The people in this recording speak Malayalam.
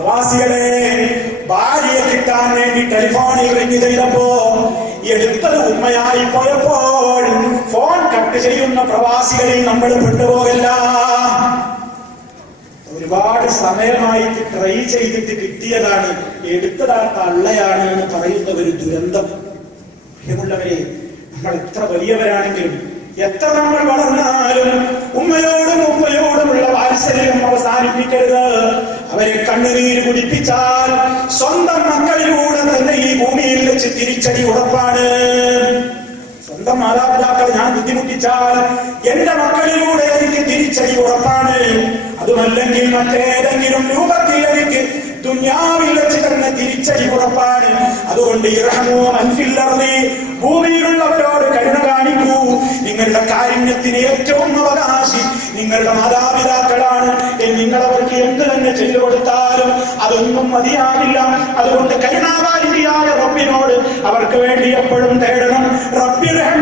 പ്രവാസികളെ, ഭാര്യയെ കിട്ടാൻ വേണ്ടി ടെലിഫോണിൽ റിങ് ചെയ്തപ്പോ എടുത്തത് ഉമ്മയായി പോയപ്പോൾ ഫോൺ കട്ട് ചെയ്യുന്ന പ്രവാസികളിൽ നമ്മൾ പെട്ടുപോകല്ല. ഒരുപാട് സമയമായിട്ട് ട്രൈ ചെയ്തിട്ട് കിട്ടിയതാണ്, എടുത്തതാ തള്ളയാണ് എന്ന് പറയുന്ന ഒരു ദുരന്തം. പ്രിയമുള്ളവരെ, നമ്മൾ എത്ര വലിയവരാണെങ്കിലും എത്ര നമ്മൾ വളർന്നാലും ഉമ്മയോടും ഉമ്മയോടുമുള്ള വാത്സല്യം അവസാനിപ്പിക്കരുത്. അവരെ കണ്ണുനീര് കുടിപ്പിച്ചാൽ സ്വന്തം മക്കളിലൂടെ തന്നെ ഈ ഭൂമിയിൽ വെച്ച് തിരിച്ചടി ഉറപ്പാണ്. സ്വന്തം മാതാപിതാക്കളെ ഞാൻ ബുദ്ധിമുട്ടിച്ചാൽ എന്റെ മക്കളിലൂടെ എനിക്ക് തിരിച്ചടി ഉറപ്പാണ്. അതുമല്ലെങ്കിൽ മറ്റേതെങ്കിലും രൂപത്തിൽ എനിക്ക് ദുനിയാവിൽ വെച്ച് തന്നെ തിരിച്ചടി ഉറപ്പാണ്. അതുകൊണ്ട് ഇർഹമൂ മൻ ഫിൽ അർളി, ഭൂമിയിലുള്ളവരോട് കരുണ കാണിക്കൂ. നിങ്ങളുടെ കാരുണ്യത്തിന് ഏറ്റവും അവകാശി നിങ്ങളുടെ മാതാപിതാക്കളാണ്. നിങ്ങൾ അവർക്ക് എന്ത് തന്നെ ചെയ്തു കൊടുത്താലും അതൊന്നും മതിയാകില്ല. അതുകൊണ്ട് കരുണാവാരിധിയായ റബ്ബിനോട് അവർക്ക് വേണ്ടി എപ്പോഴും തേടണം. റബ്ബിർഹം